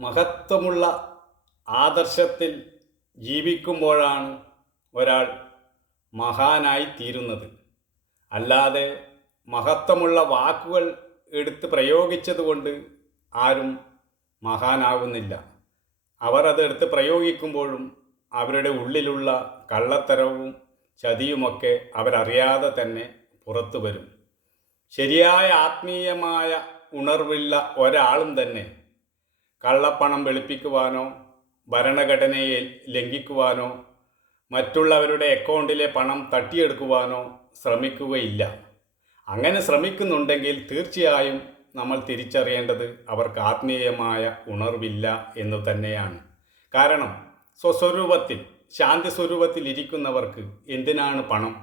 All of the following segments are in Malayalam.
മഹത്വമുള്ള ആദർശത്തിൽ ജീവിക്കുമ്പോഴാണ് ഒരാൾ മഹാനായി തീരുന്നത്. അല്ലാതെ മഹത്വമുള്ള വാക്കുകൾ എടുത്ത് പ്രയോഗിച്ചതുകൊണ്ട് ആരും മഹാനാകുന്നില്ല. അവർ അതെടുത്ത് പ്രയോഗിക്കുമ്പോഴും അവരുടെ ഉള്ളിലുള്ള കള്ളത്തരവും ചതിയുമൊക്കെ അവരറിയാതെ തന്നെ പുറത്തു വരും. ശരിയായ ആത്മീയമായ ഉണർവുള്ള ഒരാളും തന്നെ കള്ളപ്പണം വെളുപ്പിക്കുവാനോ ഭരണഘടനയെ ലംഘിക്കുവാനോ മറ്റുള്ളവരുടെ അക്കൗണ്ടിലെ പണം തട്ടിയെടുക്കുവാനോ ശ്രമിക്കുകയില്ല. അങ്ങനെ ശ്രമിക്കുന്നുണ്ടെങ്കിൽ തീർച്ചയായും നമ്മൾ തിരിച്ചറിയേണ്ടത് അവർക്ക് ആത്മീയമായ ഉണർവില്ല എന്നു തന്നെയാണ്. കാരണം സ്വസ്വരൂപത്തിൽ ശാന്തി സ്വരൂപത്തിൽ ഇരിക്കുന്നവർക്ക് എന്തിനാണ് പണം?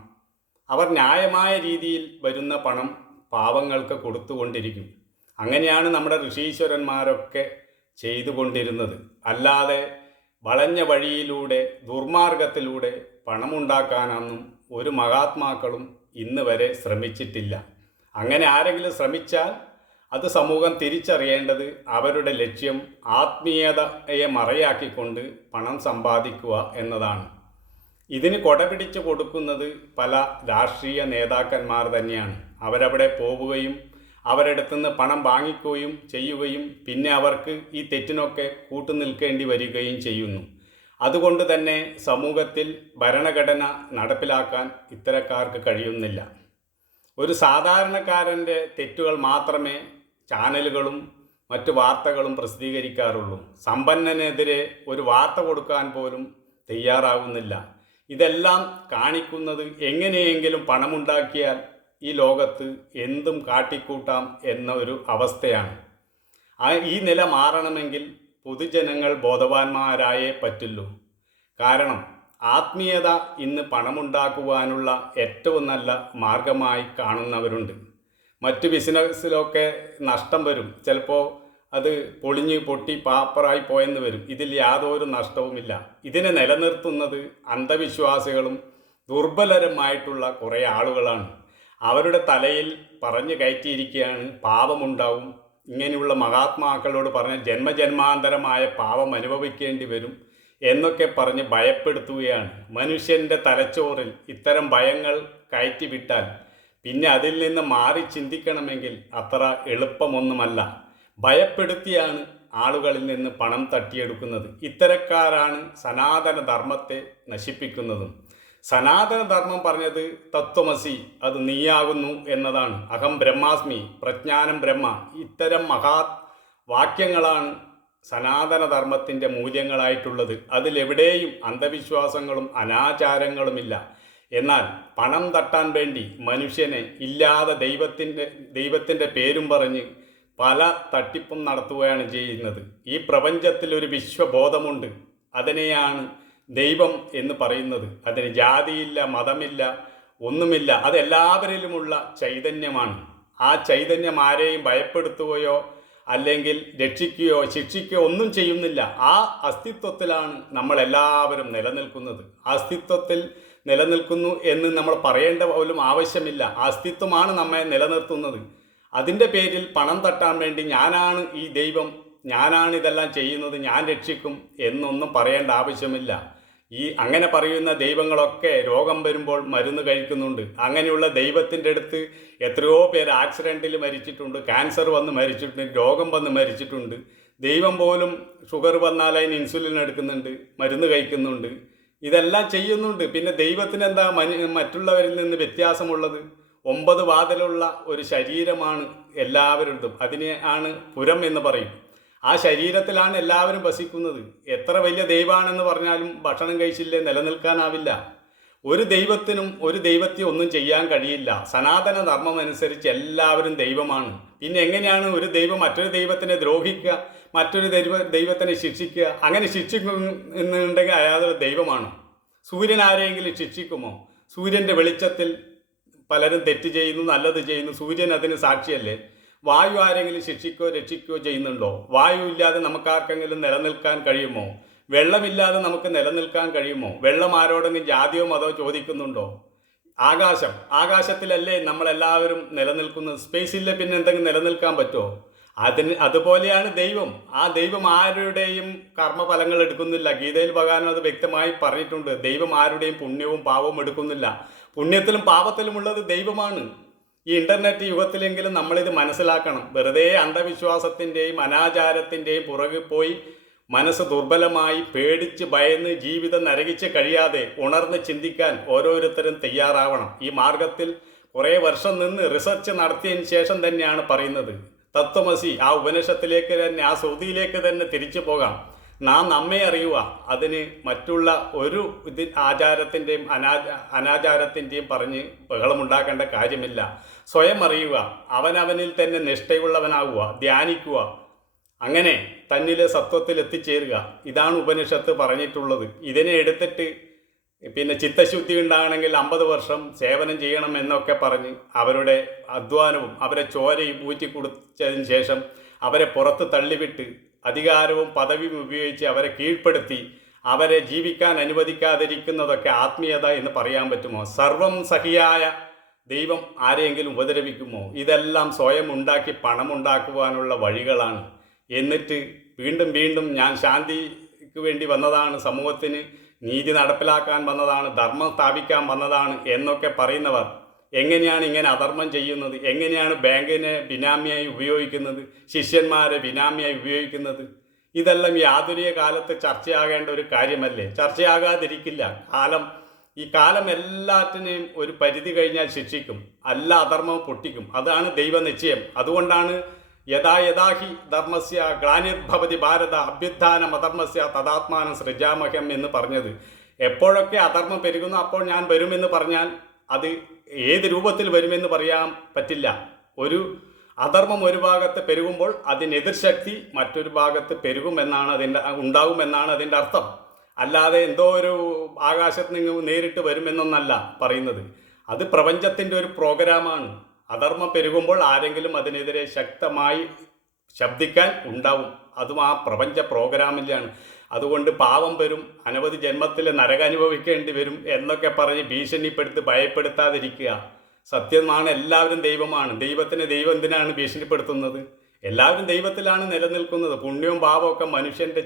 അവർ ന്യായമായ രീതിയിൽ വരുന്ന പണം പാവങ്ങൾക്ക് കൊടുത്തുകൊണ്ടിരിക്കും. അങ്ങനെയാണ് നമ്മുടെ ഋഷീശ്വരന്മാരൊക്കെ ചെയ്തുകൊണ്ടിരുന്നത്. അല്ലാതെ വളഞ്ഞ വഴിയിലൂടെ ദുർമാർഗത്തിലൂടെ പണമുണ്ടാക്കാനൊന്നും ഒരു മഹാത്മാക്കളും ഇന്ന് വരെ ശ്രമിച്ചിട്ടില്ല. അങ്ങനെ ആരെങ്കിലും ശ്രമിച്ചാൽ അത് സമൂഹം തിരിച്ചറിയേണ്ടത് അവരുടെ ലക്ഷ്യം ആത്മീയതയെ മറയാക്കിക്കൊണ്ട് പണം സമ്പാദിക്കുക എന്നതാണ്. ഇതിന് കൊടപിടിച്ചു കൊടുക്കുന്നത് പല രാഷ്ട്രീയ നേതാക്കന്മാർ തന്നെയാണ്. അവരവിടെ പോവുകയും അവരെടുത്തുനിന്ന് പണം വാങ്ങിക്കുകയും ചെയ്യുകയും പിന്നെ അവർക്ക് ഈ തെറ്റിനൊക്കെ കൂട്ടുനിൽക്കേണ്ടി വരികയും ചെയ്യുന്നു. അതുകൊണ്ട് തന്നെ സമൂഹത്തിൽ ഭരണഘടന നടപ്പിലാക്കാൻ ഇത്തരക്കാർക്ക് കഴിയുന്നില്ല. ഒരു സാധാരണക്കാരൻ്റെ തെറ്റുകൾ മാത്രമേ ചാനലുകളും മറ്റു വാർത്തകളും പ്രസിദ്ധീകരിക്കാറുള്ളൂ. സമ്പന്നനെതിരെ ഒരു വാർത്ത കൊടുക്കാൻ പോലും തയ്യാറാകുന്നില്ല. ഇതെല്ലാം കാണിക്കുന്നത് എങ്ങനെയെങ്കിലും പണമുണ്ടാക്കിയാൽ ഈ ലോകത്ത് എന്തും കാട്ടിക്കൂട്ടാം എന്ന ഒരു അവസ്ഥയാണ്. ഈ നില മാറണമെങ്കിൽ പൊതുജനങ്ങൾ ബോധവാന്മാരായേ പറ്റുള്ളൂ. കാരണം ആത്മീയത ഇന്ന് പണമുണ്ടാക്കുവാനുള്ള ഏറ്റവും നല്ല മാർഗമായി കാണുന്നവരുണ്ട്. മറ്റു ബിസിനസ്സിലൊക്കെ നഷ്ടം വരും, ചിലപ്പോൾ അത് പൊളിഞ്ഞ് പൊട്ടി പാപ്പറായി പോയെന്ന് വരും. ഇതിൽ യാതൊരു നഷ്ടവുമില്ല. ഇതിനെ നിലനിർത്തുന്നത് അന്ധവിശ്വാസികളും ദുർബലരുമായിട്ടുള്ള കുറേ ആളുകളാണ്. അവരുടെ തലയിൽ പറഞ്ഞു കയറ്റിയിരിക്കുകയാണ് പാപമുണ്ടാവും, ഇങ്ങനെയുള്ള മഹാത്മാക്കളോട് പറഞ്ഞ് ജന്മജന്മാന്തരമായ പാപം അനുഭവിക്കേണ്ടി വരും എന്നൊക്കെ പറഞ്ഞ് ഭയപ്പെടുത്തുകയാണ്. മനുഷ്യൻ്റെ തലച്ചോറിൽ ഇത്തരം ഭയങ്ങൾ കയറ്റിവിട്ടാൽ പിന്നെ അതിൽ നിന്ന് മാറി ചിന്തിക്കണമെങ്കിൽ അത്ര എളുപ്പമൊന്നുമല്ല. ഭയപ്പെടുത്തിയാണ് ആളുകളിൽ നിന്ന് പണം തട്ടിയെടുക്കുന്നത്. ഇത്തരക്കാരാണ് സനാതന ധർമ്മത്തെ നശിപ്പിക്കുന്നതും. സനാതന ധർമ്മം പറഞ്ഞത് തത്വമസി, അത് നീയാകുന്നു എന്നതാണ്. അഹം ബ്രഹ്മാസ്മി, പ്രജ്ഞാനം ബ്രഹ്മ. ഇത്തരം മഹാത് വാക്യങ്ങളാണ് സനാതന ധർമ്മത്തിൻ്റെ മൂല്യങ്ങളായിട്ടുള്ളത്. അതിലെവിടെയും അന്ധവിശ്വാസങ്ങളും അനാചാരങ്ങളുമില്ല. എന്നാൽ പണം തട്ടാൻ വേണ്ടി മനുഷ്യനെ ഇല്ലാതെ ദൈവത്തിൻ്റെ പേരും പറഞ്ഞ് പല തട്ടിപ്പും നടത്തുകയാണ് ചെയ്യുന്നത്. ഈ പ്രപഞ്ചത്തിൽ ഒരു വിശ്വബോധമുണ്ട്, അതിനെയാണ് ദൈവം എന്ന് പറയുന്നത്. അതിന് ജാതിയില്ല, മതമില്ല, ഒന്നുമില്ല. അതെല്ലാവരിലുമുള്ള ചൈതന്യമാണ്. ആ ചൈതന്യം ആരെയും ഭയപ്പെടുത്തുകയോ അല്ലെങ്കിൽ രക്ഷിക്കുകയോ ശിക്ഷിക്കുകയോ ഒന്നും ചെയ്യുന്നില്ല. ആ അസ്തിത്വത്തിലാണ് നമ്മളെല്ലാവരും നിലനിൽക്കുന്നത്. അസ്തിത്വത്തിൽ നിലനിൽക്കുന്നു എന്ന് നമ്മൾ പറയേണ്ട പോലും ആവശ്യമില്ല. ആ അസ്തിത്വമാണ് നമ്മെ നിലനിർത്തുന്നത്. അതിൻ്റെ പേരിൽ പണം തട്ടാൻ വേണ്ടി ഞാനാണ് ഈ ദൈവം, ഞാനാണ് ഇതെല്ലാം ചെയ്യുന്നത്, ഞാൻ രക്ഷിക്കും എന്നൊന്നും പറയേണ്ട ആവശ്യമില്ല. അങ്ങനെ പറയുന്ന ദൈവങ്ങളൊക്കെ രോഗം വരുമ്പോൾ മരുന്ന് കഴിക്കുന്നുണ്ട്. അങ്ങനെയുള്ള ദൈവത്തിൻ്റെ അടുത്ത് എത്രയോ പേര് ആക്സിഡൻറ്റിൽ മരിച്ചിട്ടുണ്ട്, ക്യാൻസർ വന്ന് മരിച്ചിട്ടുണ്ട്, രോഗം വന്ന് മരിച്ചിട്ടുണ്ട്. ദൈവം പോലും ഷുഗർ വന്നാൽ അതിന് ഇൻസുലിൻ എടുക്കുന്നുണ്ട്, മരുന്ന് കഴിക്കുന്നുണ്ട്, ഇതെല്ലാം ചെയ്യുന്നുണ്ട്. പിന്നെ ദൈവത്തിന് എന്താ മറ്റുള്ളവരിൽ നിന്ന് വ്യത്യാസമുള്ളത്? 9 വാതിലുള്ള ഒരു ശരീരമാണ് എല്ലാവരുടെതും. അതിനെ ആണ് പുരം എന്ന് പറയും. ആ ശരീരത്തിലാണ് എല്ലാവരും വസിക്കുന്നത്. എത്ര വലിയ ദൈവമാണെന്ന് പറഞ്ഞാലും ഭക്ഷണം കഴിച്ചില്ലേ നിലനിൽക്കാനാവില്ല. ഒരു ദൈവത്തിനും ഒരു ദൈവത്തെ ഒന്നും ചെയ്യാൻ കഴിയില്ല. സനാതന ധർമ്മം അനുസരിച്ച് എല്ലാവരും ദൈവമാണ്. പിന്നെ എങ്ങനെയാണ് ഒരു ദൈവം മറ്റൊരു ദൈവത്തിനെ ദ്രോഹിക്കുക, മറ്റൊരു ദൈവത്തിനെ ശിക്ഷിക്കുക? അങ്ങനെ ശിക്ഷിക്കുന്നുണ്ടെങ്കിൽ അയാളൊരു ദൈവമാണ്. സൂര്യൻ ആരെയെങ്കിലും ശിക്ഷിക്കുമോ? സൂര്യൻ്റെ വെളിച്ചത്തിൽ പലരും തെറ്റ് ചെയ്യുന്നു, നല്ലത് ചെയ്യുന്നു. സൂര്യൻ അതിന് സാക്ഷിയല്ലേ? വായു ആരെങ്കിലും ശിക്ഷിക്കുകയോ രക്ഷിക്കുകയോ ചെയ്യുന്നുണ്ടോ? വായു ഇല്ലാതെ നമുക്കാർക്കെങ്കിലും നിലനിൽക്കാൻ കഴിയുമോ? വെള്ളമില്ലാതെ നമുക്ക് നിലനിൽക്കാൻ കഴിയുമോ? വെള്ളം ആരോടെങ്കിലും ജാതിയോ മതമോ ചോദിക്കുന്നുണ്ടോ? ആകാശത്തിലല്ലേ നമ്മളെല്ലാവരും നിലനിൽക്കുന്നത്. സ്പേസിലെ പിന്നെ എന്തെങ്കിലും നിലനിൽക്കാൻ പറ്റുമോ? അതുപോലെയാണ് ദൈവം. ആ ദൈവം ആരുടെയും കർമ്മഫലങ്ങൾ എടുക്കുന്നില്ല. ഗീതയിൽ ഭഗവാനും അത് വ്യക്തമായി പറഞ്ഞിട്ടുണ്ട്. ദൈവം ആരുടെയും പുണ്യവും പാപവും എടുക്കുന്നില്ല. പുണ്യത്തിലും പാപത്തിലുമുള്ളത് ദൈവമാണ്. ഈ ഇൻ്റർനെറ്റ് യുഗത്തിലെങ്കിലും നമ്മളിത് മനസ്സിലാക്കണം. വെറുതെ അന്ധവിശ്വാസത്തിൻ്റെയും അനാചാരത്തിൻ്റെയും പുറകെ പോയി മനസ്സ് ദുർബലമായി പേടിച്ച് ഭയന്ന് ജീവിതം നരകിച്ച് കഴിയാതെ ഉണർന്ന് ചിന്തിക്കാൻ ഓരോരുത്തരും തയ്യാറാവണം. ഈ മാർഗത്തിൽ കുറേ വർഷം നിന്ന് റിസർച്ച് നടത്തിയതിന് ശേഷം തന്നെയാണ് പറയുന്നത്. തത്വമസി ആ ഉപനിഷത്തിലേക്ക് തന്നെ, ആ ശ്രുതിയിലേക്ക് തന്നെ തിരിച്ചു പോകാം. നാം നമ്മെ അറിയുക. അതിന് മറ്റുള്ള ഒരു ആചാരത്തിൻ്റെയും അനാചാരത്തിൻ്റെയും പറഞ്ഞ് ബഹളമുണ്ടാക്കേണ്ട കാര്യമില്ല. സ്വയം അറിയുക, അവനവനിൽ തന്നെ നിഷ്ഠയുള്ളവനാകുക, ധ്യാനിക്കുക, അങ്ങനെ തന്നിലെ സത്വത്തിൽ എത്തിച്ചേരുക. ഇതാണ് ഉപനിഷത്ത് പറഞ്ഞിട്ടുള്ളത്. ഇതിനെ എടുത്തിട്ട് പിന്നെ ചിത്തശുദ്ധി ഉണ്ടാകണമെങ്കിൽ 50 വർഷം സേവനം ചെയ്യണം എന്നൊക്കെ പറഞ്ഞ് അവരുടെ അധ്വാനവും അവരെ ചോരയും ഊറ്റിക്കുടിച്ചതിന് ശേഷം അവരെ പുറത്ത് തള്ളിവിട്ട് അധികാരവും പദവിയും ഉപയോഗിച്ച് അവരെ കീഴ്പ്പെടുത്തി അവരെ ജീവിക്കാൻ അനുവദിക്കാതിരിക്കുന്നതൊക്കെ ആത്മീയത എന്ന് പറയാൻ പറ്റുമോ? സർവം സഹിയായ ദൈവം ആരെയെങ്കിലും ഉപദ്രവിക്കുമോ? ഇതെല്ലാം സ്വയം ഉണ്ടാക്കി പണമുണ്ടാക്കുവാനുള്ള വഴികളാണ്. എന്നിട്ട് വീണ്ടും വീണ്ടും ഞാൻ ശാന്തിക്ക് വേണ്ടി വന്നതാണ്, സമൂഹത്തിന് നീതി നടപ്പിലാക്കാൻ വന്നതാണ്, ധർമ്മം സ്ഥാപിക്കാൻ വന്നതാണ് എന്നൊക്കെ പറയുന്നവർ എങ്ങനെയാണ് ഇങ്ങനെ അധർമ്മം ചെയ്യുന്നത്? എങ്ങനെയാണ് ബാങ്കിനെ ബിനാമിയായി ഉപയോഗിക്കുന്നത്, ശിഷ്യന്മാരെ ബിനാമിയായി ഉപയോഗിക്കുന്നത്? ഇതെല്ലാം ഈ ആധുനിക കാലത്ത് ചർച്ചയാകേണ്ട ഒരു കാര്യമല്ലേ? ചർച്ചയാകാതിരിക്കില്ല. ഈ കാലം എല്ലാറ്റിനെയും ഒരു പരിധി കഴിഞ്ഞാൽ ശിക്ഷിക്കും. എല്ലാ അധർമ്മവും പൊട്ടിക്കും. അതാണ് ദൈവനിശ്ചയം. അതുകൊണ്ടാണ് യഥാ യഥാഹി ധർമ്മസ്യ ഗ്ലാനിർഭവതി ഭാരത അഭ്യുത്ഥാനം അധർമ്മസ്യ തഥാത്മാനം സൃജാമഹം എന്ന് പറഞ്ഞത്. എപ്പോഴൊക്കെ അധർമ്മം പെരുകുന്നു അപ്പോൾ ഞാൻ വരുമെന്ന് പറഞ്ഞാൽ അത് ഏത് രൂപത്തിൽ വരുമെന്ന് പറയാൻ പറ്റില്ല. ഒരു അധർമ്മം ഒരു ഭാഗത്ത് പെരുകുമ്പോൾ അതിനെതിർ ശക്തി മറ്റൊരു ഭാഗത്ത് ഉണ്ടാകുമെന്നാണ് അതിൻ്റെ അർത്ഥം. അല്ലാതെ എന്തോ ഒരു ആകാശത്ത് നിന്ന് നേരിട്ട് വരുമെന്നൊന്നല്ല പറയുന്നത്. അത് പ്രപഞ്ചത്തിൻ്റെ ഒരു പ്രോഗ്രാമാണ്. അധർമ്മം പെരുകുമ്പോൾ ആരെങ്കിലും അതിനെതിരെ ശക്തമായി ശബ്ദിക്കാൻ ഉണ്ടാവും. അതും ആ പ്രപഞ്ച പ്രോഗ്രാമിലാണ്. അതുകൊണ്ട് പാവം വരും, അനവധി ജന്മത്തിൽ നരകാനുഭവിക്കേണ്ടി വരും എന്നൊക്കെ പറഞ്ഞ് ഭീഷണിപ്പെടുത്തി ഭയപ്പെടുത്താതിരിക്കുക. സത്യമാണ്, എല്ലാവരും ദൈവമാണ്. ദൈവം എന്തിനാണ് ഭീഷണിപ്പെടുത്തുന്നത്? എല്ലാവരും ദൈവത്തിലാണ് നിലനിൽക്കുന്നത്. പുണ്യവും പാപവും ഒക്കെ മനുഷ്യൻ്റെ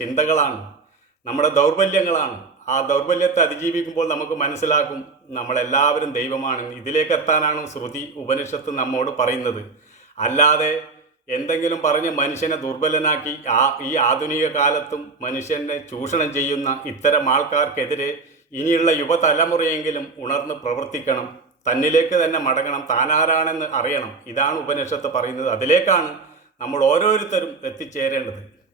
ചിന്തകളാണ്, നമ്മുടെ ദൗർബല്യങ്ങളാണ്. ആ ദൗർബല്യത്തെ അതിജീവിക്കുമ്പോൾ നമുക്ക് മനസ്സിലാക്കും നമ്മളെല്ലാവരും ദൈവമാണ്. ഇതിലേക്ക് എത്താനാണ് ശ്രുതി ഉപനിഷത്ത് നമ്മോട് പറയുന്നത്. അല്ലാതെ എന്തെങ്കിലും പറഞ്ഞ് മനുഷ്യനെ ദുർബലനാക്കി ഈ ആധുനിക കാലത്തും മനുഷ്യനെ ചൂഷണം ചെയ്യുന്ന ഇത്തരം ആൾക്കാർക്കെതിരെ ഇനിയുള്ള യുവതലമുറയെങ്കിലും ഉണർന്ന് പ്രവർത്തിക്കണം. തന്നിലേക്ക് തന്നെ മടങ്ങണം, താനാരാണെന്ന് അറിയണം. ഇതാണ് ഉപനിഷത്ത് പറയുന്നത്. അതിലേക്കാണ് നമ്മൾ ഓരോരുത്തരും എത്തിച്ചേരേണ്ടത്.